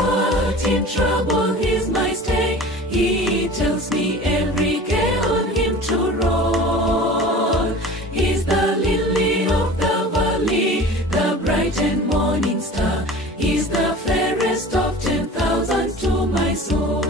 comfort in trouble, he's my stay. He tells me every care on him to roll. He's the lily of the valley, the bright and morning star. He's the fairest of 10,000 to my soul.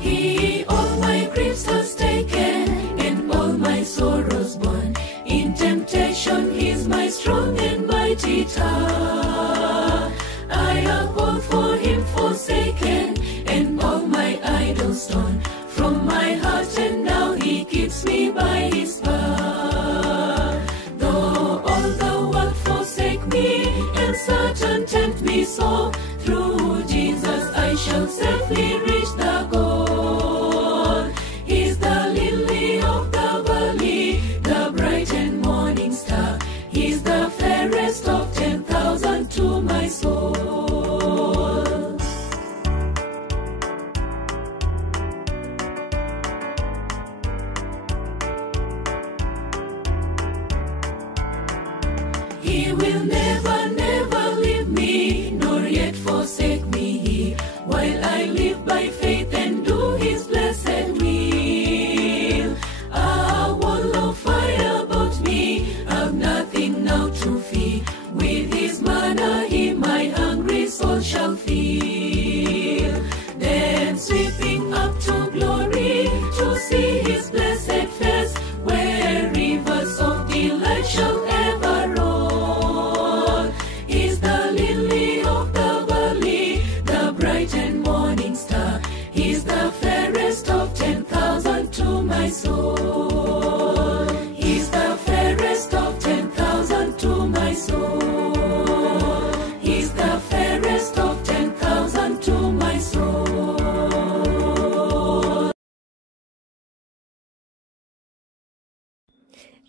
He all my griefs has taken and all my sorrows borne. In temptation he's my strong and mighty tower. I have all for him forsaken and all my idols torn from my heart, and now he keeps me by his power. Though all the world forsake me and Satan tempt me so, through Jesus I shall safely reach the goal. He's the lily of the valley, the bright and morning star. He's the fairest of 10,000 to my soul. He will never, never leave me, nor yet forsake me, while I live by faith and do his blessed will. A wall of fire about me, I've nothing now to fear. With his manna he my hungry soul shall fill. Then sweeping up to glory, to see his blessed face, where rivers of delight shall ever roll. He's the lily of the valley, the bright and morning star. He's the fairest of 10,000 to my soul. He's the fairest of 10,000 to my soul. He's the fairest of 10,000 to my soul.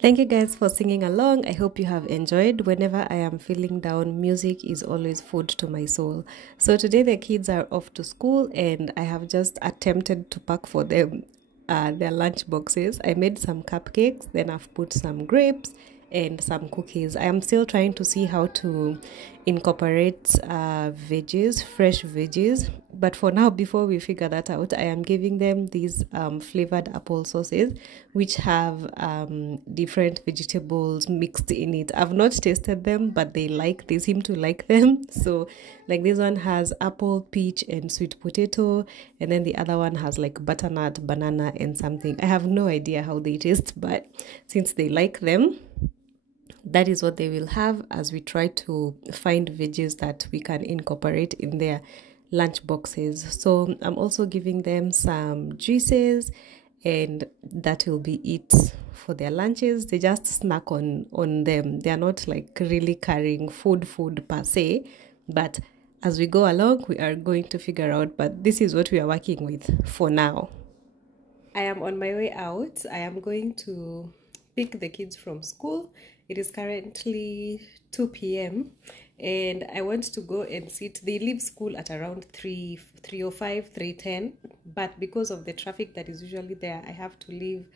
Thank you guys for singing along. I hope you have enjoyed. Whenever I am feeling down, music is always food to my soul. So today the kids are off to school and I have just attempted to pack for them their lunch boxes. I made some cupcakes, then I've put some grapes and some cookies. I am still trying to see how to incorporate veggies, fresh veggies, but for now, before we figure that out, I am giving them these flavored apple sauces which have different vegetables mixed in it. I've not tasted them, but they seem to like them. So like this one has apple, peach and sweet potato, and then the other one has like butternut, banana and something. I have no idea how they taste, but since they like them, that is what they will have as we try to find veggies that we can incorporate in their lunch boxes. So I'm also giving them some juices, and that will be it for their lunches. They just snack on them. They are not like really carrying food per se, but as we go along, we are going to figure out, but this is what we are working with for now. I am on my way out. I am going to pick the kids from school. It is currently 2 p.m. and I want to go and sit. They leave school at around 3:05, 3:10, but because of the traffic that is usually there, I have to leave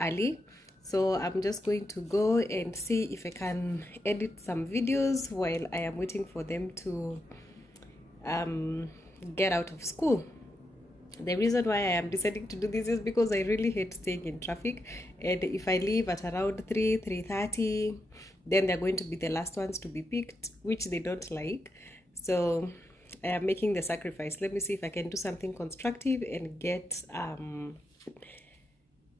early. So I'm just going to go and see if I can edit some videos while I am waiting for them to get out of school. The reason why I am deciding to do this is because I really hate staying in traffic, and if I leave at around 3:30, then they're going to be the last ones to be picked, which they don't like. So I am making the sacrifice. Let me see if I can do something constructive and get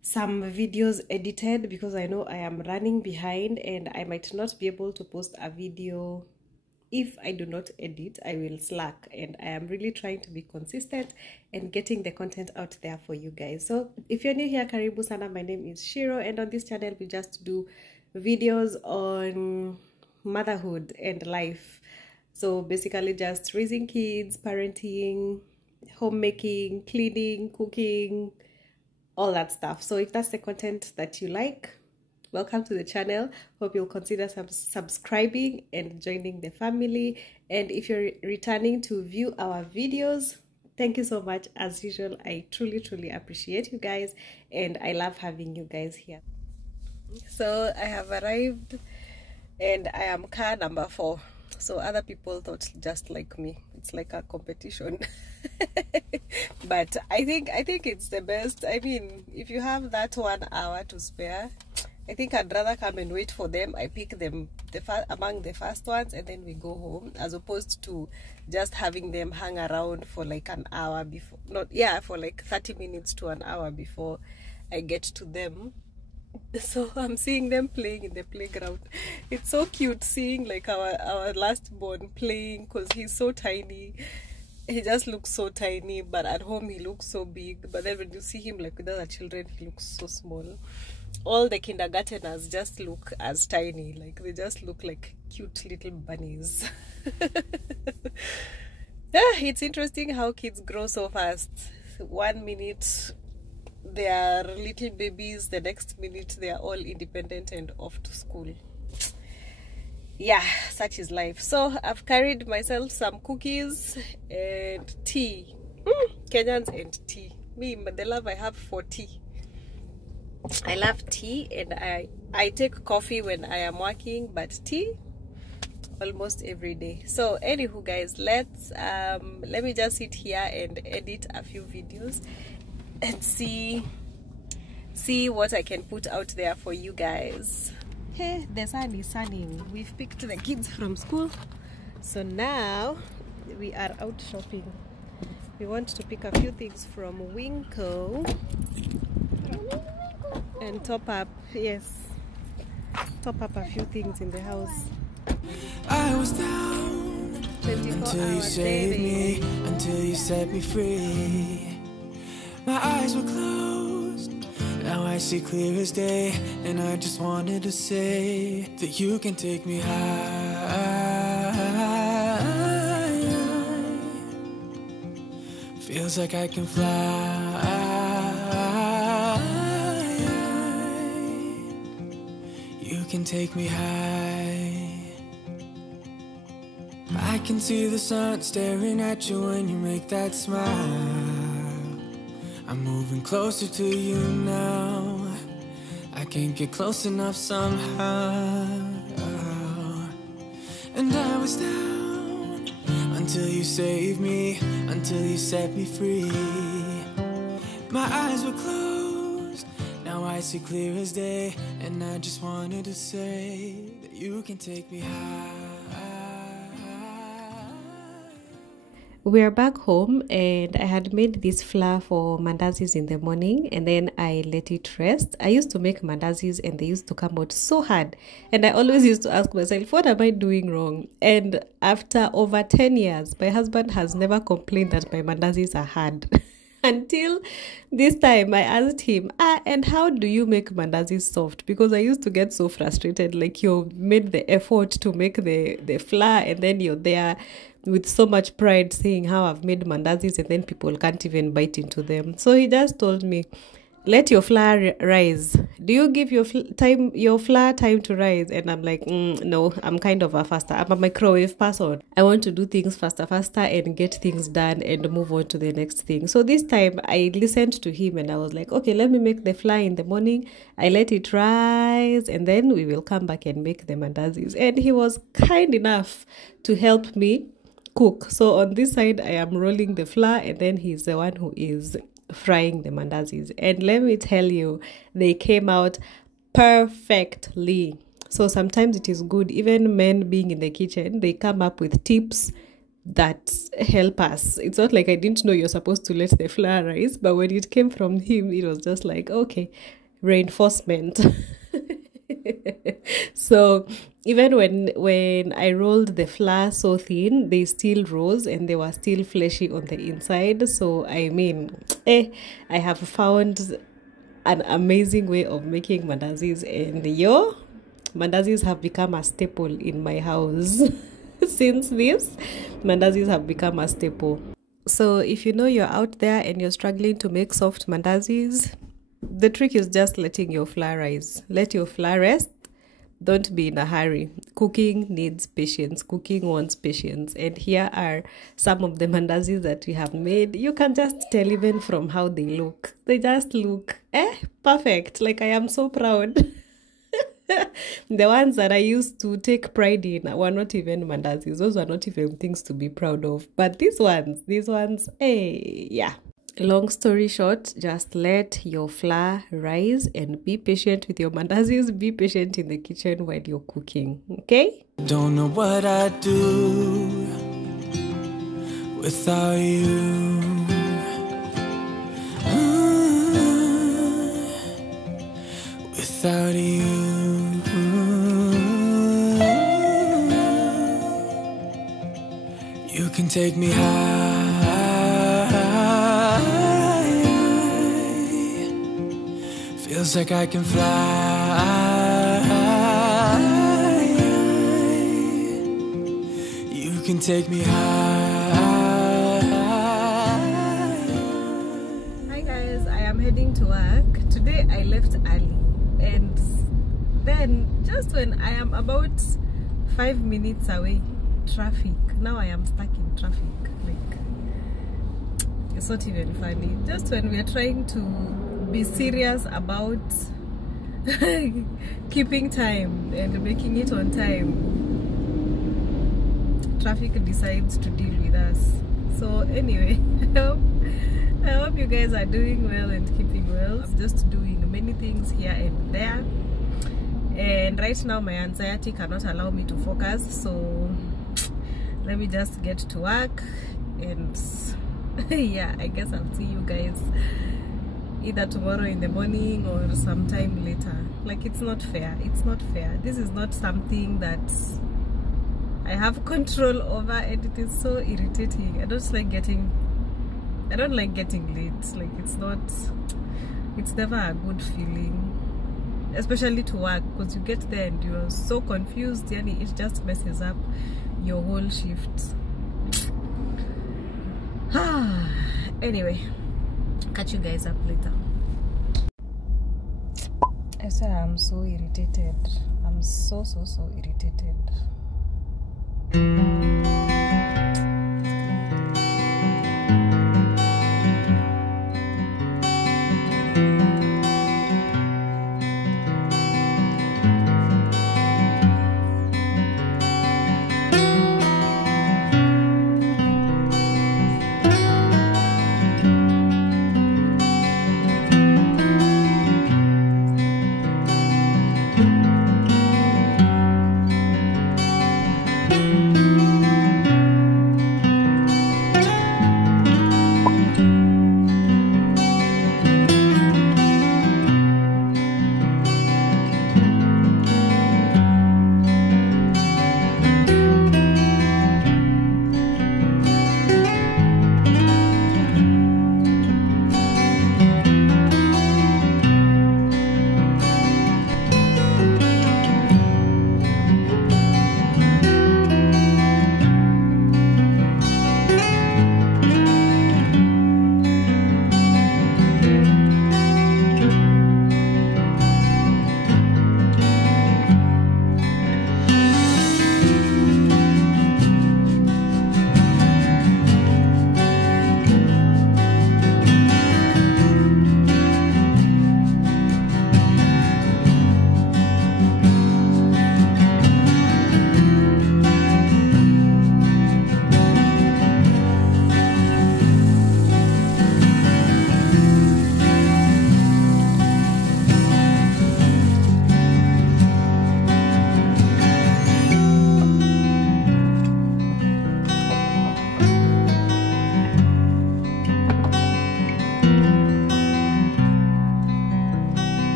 some videos edited, because I know I am running behind and I might not be able to post a video. If I do not edit, I will slack, and I am really trying to be consistent and getting the content out there for you guys. So if you're new here, karibu sana. My name is Shiro, and on this channel we just do videos on motherhood and life. So basically just raising kids, parenting, homemaking, cleaning, cooking, all that stuff. So if that's the content that you like, welcome to the channel. Hope you'll consider subscribing and joining the family. And if you're returning to view our videos, thank you so much. As usual, I truly appreciate you guys, and I love having you guys here. So I have arrived and I am car number 4. So other people thought just like me. It's like a competition. But I think it's the best. I mean, if you have that 1 hour to spare, I think I'd rather come and wait for them. I pick them among the first ones, and then we go home, as opposed to just having them hang around for like an hour before. For like 30 minutes to an hour before I get to them. So I'm seeing them playing in the playground. It's so cute seeing like our last born playing, because he's so tiny. He just looks so tiny, but at home he looks so big. But then when you see him like with other children, he looks so small. All the kindergarteners just look as tiny, like they just look like cute little bunnies. It's interesting how kids grow so fast. 1 minute they are little babies, the next minute they are all independent and off to school. Yeah, such is life. So I've carried myself some cookies and tea. Kenyans and tea. Me, the love I have for tea. I love tea, and I take coffee when I am working, but tea almost every day. So anywho guys, let me just sit here and edit a few videos and see what I can put out there for you guys. Hey, the sun is sunning. We've picked the kids from school, so now we are out shopping. We want to pick a few things from Winco and top up a few things in the house. I was down until you saved me, until you set me free. My eyes were closed, now I see clear as day, and I just wanted to say that you can take me high. Feels like I can fly. You can take me high. I can see the sun staring at you when you make that smile. I'm moving closer to you now. I can't get close enough somehow. And I was down until you saved me, until you set me free. My eyes were closed, now I see clear as day, and I just wanted to say that you can take me high. We're back home, and I had made this flour for mandazis in the morning, and then I let it rest. I used to make mandazis and they used to come out so hard, and I always used to ask myself, what am I doing wrong? And after over 10 years, my husband has never complained that my mandazis are hard. Until this time I asked him, and how do you make mandazis soft? Because I used to get so frustrated, like you made the effort to make the flour, and then you're there with so much pride saying how I've made mandazis, and then people can't even bite into them. So he just told me, let your flour rise. Do you give your flour time to rise? And I'm like, no, I'm kind of a faster. I'm a microwave person. I want to do things faster and get things done and move on to the next thing. So this time I listened to him and I was like, okay, let me make the flour in the morning. I let it rise, and then we will come back and make the mandazis. And he was kind enough to help me cook. So on this side, I am rolling the flour, and then he's the one who is frying the mandazis. And let me tell you, they came out perfectly. So sometimes it is good, even men being in the kitchen, they come up with tips that help us. It's not like I didn't know you're supposed to let the flour rise, but when it came from him, it was just like, okay, reinforcement. So even when I rolled the flour so thin, they still rose and they were still fleshy on the inside. So I mean, I have found an amazing way of making mandazis, and your mandazis have become a staple in my house. Since this, mandazis have become a staple. So if you know you're out there and you're struggling to make soft mandazis, the trick is just letting your flour rise. Let your flour rest. Don't be in a hurry. Cooking needs patience. Cooking wants patience. And here are some of the mandazis that we have made. You can just tell even from how they look. They just look perfect. Like, I am so proud. The ones that I used to take pride in were not even mandazis. Those were not even things to be proud of. But these ones, hey, yeah. Long story short, just let your flour rise and be patient with your mandazis. Be patient in the kitchen while you're cooking, okay? Don't know what I'd do without you. Without you. You can take me high. Feels like I can fly. You can take me high. Hi guys, I am heading to work. Today I left early, and then just when I am about 5 minutes away, traffic. Now I am stuck in traffic. Like, it's not even funny. Just when we are trying to be serious about keeping time and making it on time, traffic decides to deal with us. So anyway, I hope you guys are doing well and keeping well. I'm just doing many things here and there, and right now my anxiety cannot allow me to focus, so let me just get to work. And yeah, I guess I'll see you guys either tomorrow in the morning or sometime later. Like, it's not fair. It's not fair. This is not something that I have control over, and it is so irritating. I don't like getting late. Like, it's never a good feeling, especially to work, because you get there and you're so confused, and it just messes up your whole shift. Anyway, catch you guys up later. I said I'm so irritated. I'm so irritated.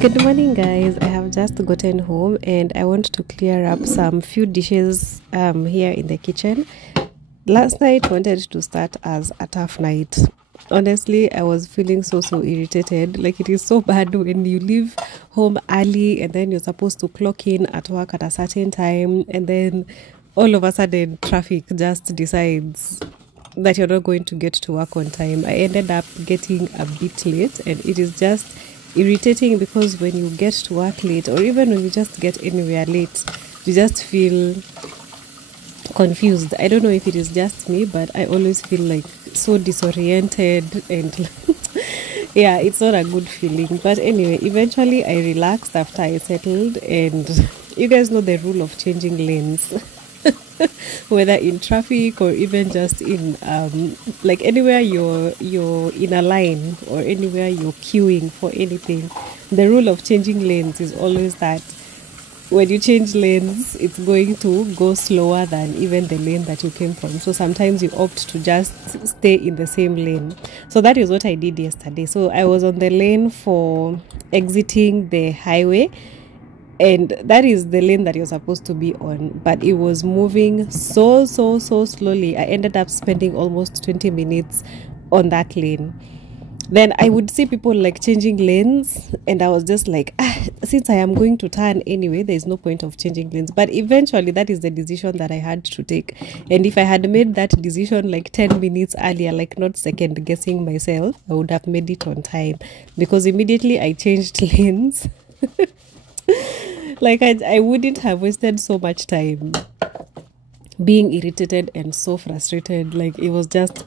Good morning guys, I have just gotten home and I want to clear up some few dishes here in the kitchen. Last night wanted to start as a tough night. Honestly, I was feeling so irritated. Like, it is so bad when you leave home early and then you're supposed to clock in at work at a certain time, and then all of a sudden traffic just decides that you're not going to get to work on time. I ended up getting a bit late, and it is just irritating because when you get to work late, or even when you just get anywhere late, you just feel confused. I don't know if it is just me, but I always feel like so disoriented and yeah, it's not a good feeling. But anyway, eventually I relaxed after I settled, and you guys know the rule of changing lanes. Whether in traffic or even just in like anywhere you're in a line or anywhere you're queuing for anything, the rule of changing lanes is always that when you change lanes, it's going to go slower than even the lane that you came from. So sometimes you opt to just stay in the same lane. So that is what I did yesterday. So I was on the lane for exiting the highway, and that is the lane that you're supposed to be on, but it was moving so slowly. I ended up spending almost 20 minutes on that lane. Then I would see people like changing lanes, and I was just like, since I am going to turn anyway, there is no point of changing lanes. But eventually that is the decision that I had to take. And if I had made that decision like 10 minutes earlier, like not second guessing myself, I would have made it on time, because immediately I changed lanes. Like I wouldn't have wasted so much time being irritated and so frustrated. Like it was just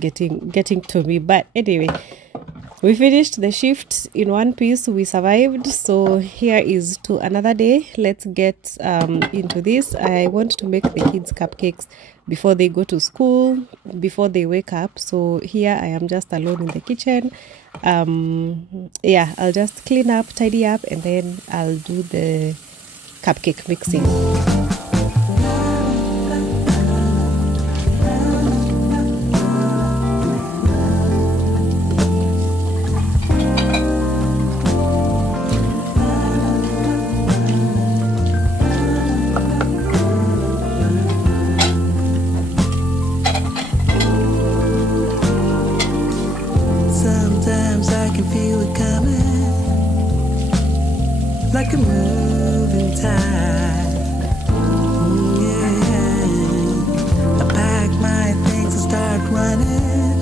getting to me. But anyway, we finished the shift in one piece. We survived. So here is to another day. Let's get into this. I want to make the kids cupcakes before they go to school, before they wake up. So here I am just alone in the kitchen. Yeah, I'll just clean up, tidy up, and then I'll do the cupcake mixing. Like a moving tide, yeah. I pack my things and start running,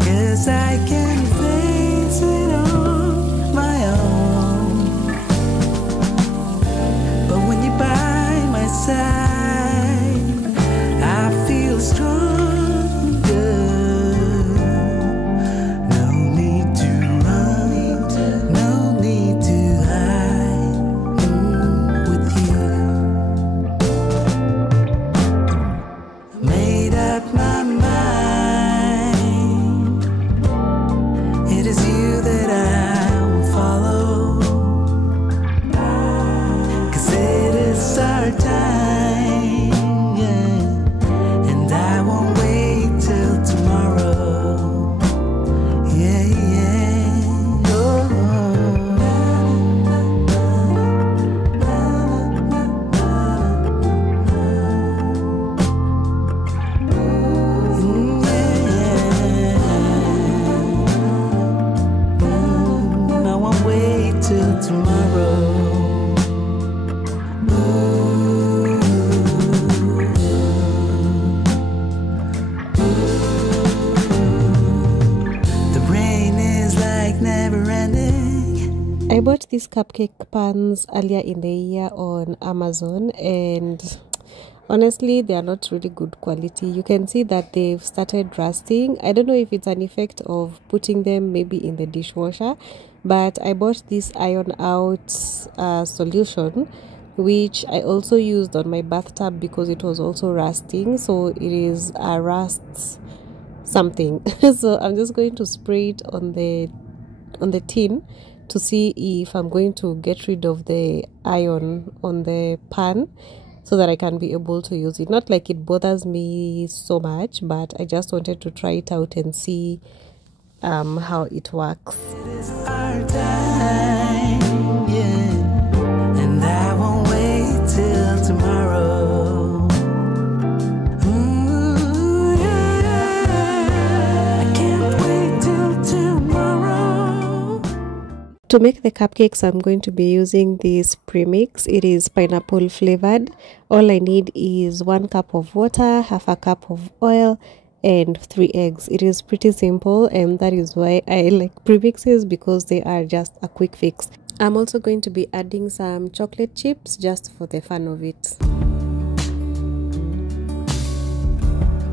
'cause I can face it on my own. But when you're by my side, I feel stronger. I bought these cupcake pans earlier in the year on Amazon, and honestly they are not really good quality. You can see that they've started rusting. I don't know if it's an effect of putting them maybe in the dishwasher, but I bought this iron out solution, which I also used on my bathtub because it was also rusting. So it is a rust something. So I'm just going to spray it on the tin to see if I'm going to get rid of the iron on the pan, so that I can be able to use it. Not like it bothers me so much, but I just wanted to try it out and see how it works. It is our time, yeah, and I won't wait till tomorrow. To make the cupcakes, I'm going to be using this premix. It is pineapple flavored. All I need is 1 cup of water, half a cup of oil, and 3 eggs. It is pretty simple, and that is why I like premixes, because they are just a quick fix. I'm also going to be adding some chocolate chips just for the fun of it.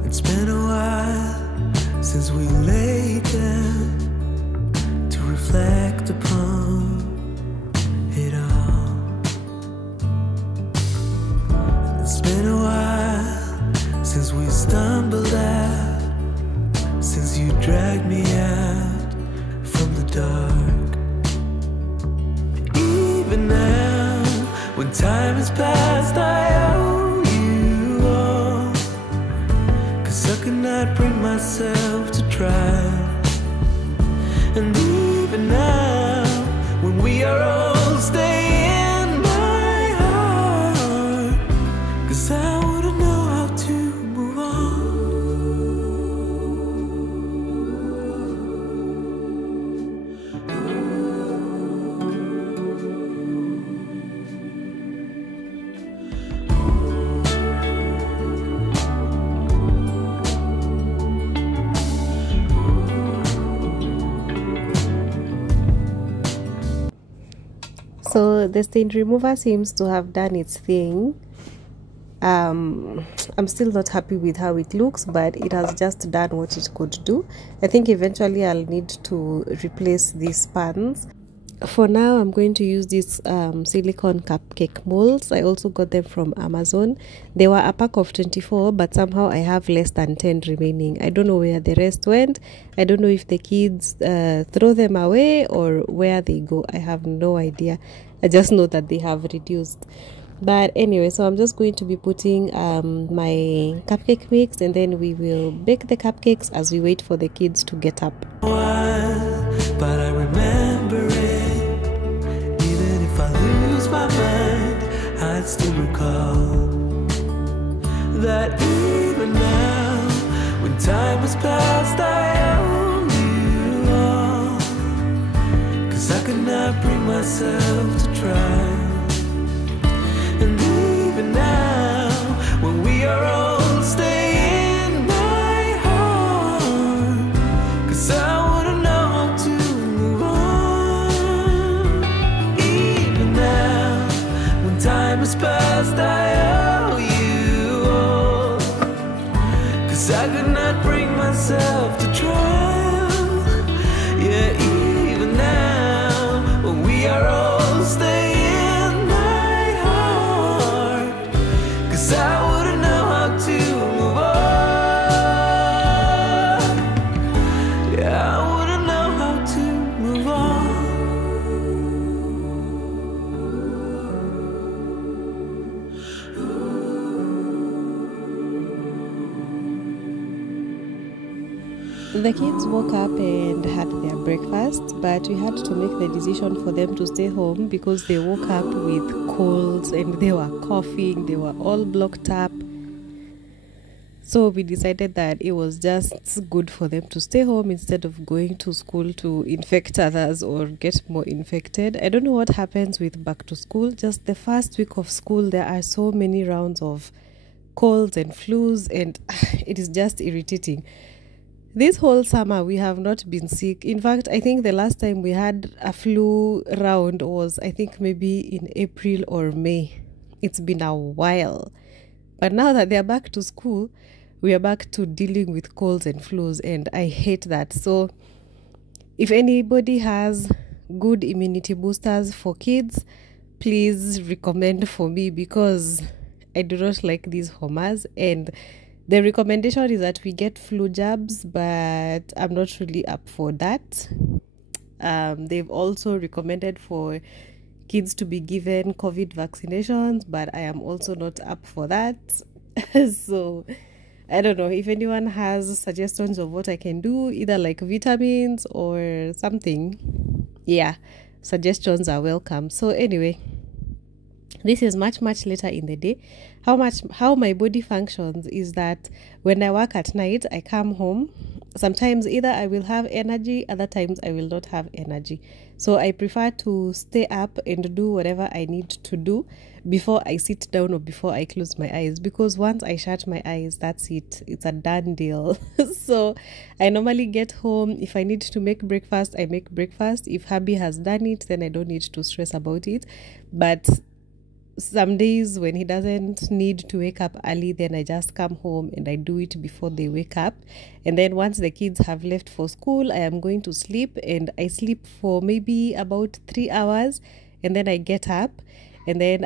It's been a while since we laid down to pump it all. It's been a while since we stumbled out, since you dragged me out from the dark. Even now, when time has passed, I owe you all, 'cause I could not bring myself to try. And even now, when we are old, stay in my heart, 'cause I wouldn't know how to move on. So the stain remover seems to have done its thing. I'm still not happy with how it looks, but it has just done what it could do. I think eventually I'll need to replace these pans. For now, I'm going to use these silicone cupcake molds. I also got them from Amazon. They were a pack of 24, but somehow I have less than 10 remaining. I don't know where the rest went. I don't know if the kids throw them away or where they go. I have no idea. I just know that they have reduced. But anyway, so I'm just going to be putting my cupcake mix, and then we will bake the cupcakes as we wait for the kids to get up. But I remember it. Even if I lose my mind, I'd still recall that even now, when time has passed, I owe you all, 'cause I could not bring myself to try. And even now, when we are old, stay in my heart, 'cause I wouldn't know how to move on. Even now, when time has passed, I owe you all, 'cause I could not bring myself to try. Yeah, even now, when we are old, stay in my heart, 'cause I wouldn't know how to move on. Yeah, I wouldn't know how to move on. The kids woke up and had their breakfast, but we had to make the decision for them to stay home because they woke up with colds and they were coughing, they were all blocked up. So we decided that it was just good for them to stay home instead of going to school to infect others or get more infected. I don't know what happens with back to school. Just the first week of school, there are so many rounds of colds and flus, and it is just irritating. This whole summer, we have not been sick. In fact, I think the last time we had a flu round was, I think, maybe in April or May. It's been a while. But now that they're back to school, we are back to dealing with colds and flus, and I hate that. So if anybody has good immunity boosters for kids, please recommend for me, because I do not like these homers. And the recommendation is that we get flu jabs, but I'm not really up for that. They've also recommended for kids to be given COVID vaccinations, but I am also not up for that. So I don't know if anyone has suggestions of what I can do, either like vitamins or something. Yeah, suggestions are welcome. So anyway, this is much later in the day. How my body functions is that when I work at night, I come home. Sometimes either I will have energy, other times I will not have energy. So I prefer to stay up and do whatever I need to do before I sit down or before I close my eyes, because once I shut my eyes, that's it. It's a done deal. So I normally get home. If I need to make breakfast, I make breakfast. If Habbie has done it, then I don't need to stress about it. But some days when he doesn't need to wake up early, then I just come home and I do it before they wake up. And then once the kids have left for school, I am going to sleep, and I sleep for maybe about 3 hours, and then I get up, and then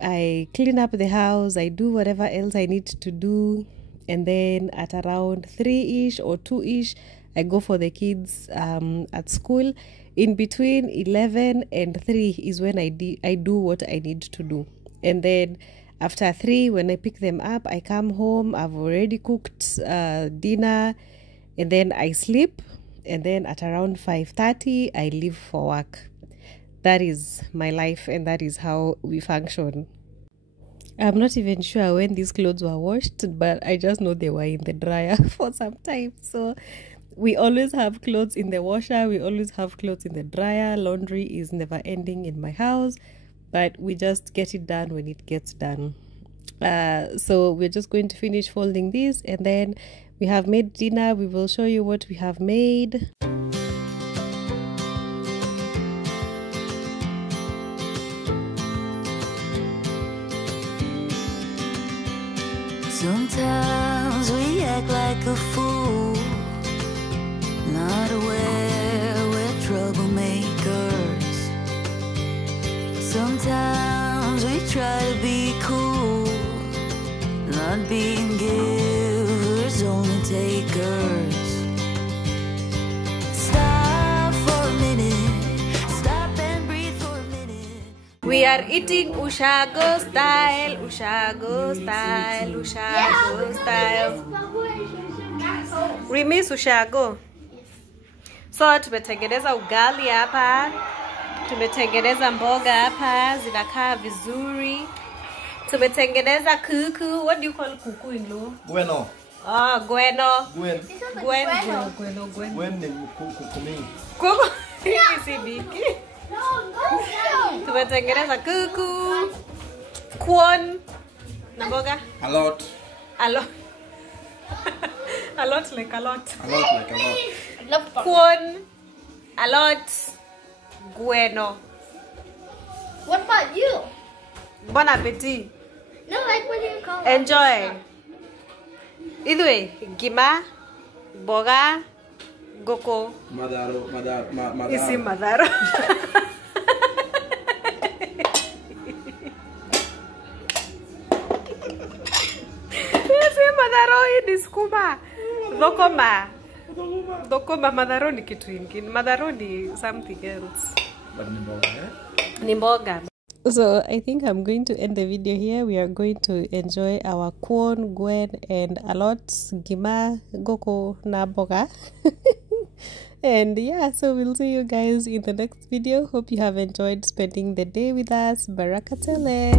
I clean up the house, I do whatever else I need to do, and then at around 3-ish or 2-ish, I go for the kids at school. In between 11 and 3 is when I do what I need to do. And then after 3, when I pick them up, I come home, I've already cooked dinner, and then I sleep. And then at around 5:30, I leave for work. That is my life, and that is how we function. I'm not even sure when these clothes were washed, but I just know they were in the dryer for some time. So we always have clothes in the washer, we always have clothes in the dryer. Laundry is never ending in my house, but we just get it done when it gets done. So we're just going to finish folding this, and then we have made dinner. We will show you what we have made. Sometimes we act like a fool, not aware we're troublemakers. Sometimes we try to be cool, not being givers, only takers. Stop for a minute, stop and breathe for a minute. We are eating Ushago style, Ushago style, Ushago style. We miss Ushago. So tumetengeneza ugali hapa, tumetengeneza mboga hapa, zinakaa vizuri. Tumetengeneza kuku. What do you call kuku in Luo? Bueno. Oh, gueno. Gwen. Gwen ni kuku mingi. Kuku. Hii si biki. Tumetengeneza kuku, corn, na mboga. A lot. A lot. A lot like a lot. A lot like a lot. Corn, a lot, gueno. What about you? Bon appetit. No, like what do you call it? Enjoy. Either way, gima, boga, goko. Madaro. Isi madaro. Isi madaro hii ni sukuma. Dokoma madaro ni kitu ingine. Madaro ni something else. But ni mboga, Ni mboga. So I think I'm going to end the video here. We are going to enjoy our corn, gwen, and a lot gima, goko, na boga. And yeah, so we'll see you guys in the next video. Hope you have enjoyed spending the day with us. Baraka tele.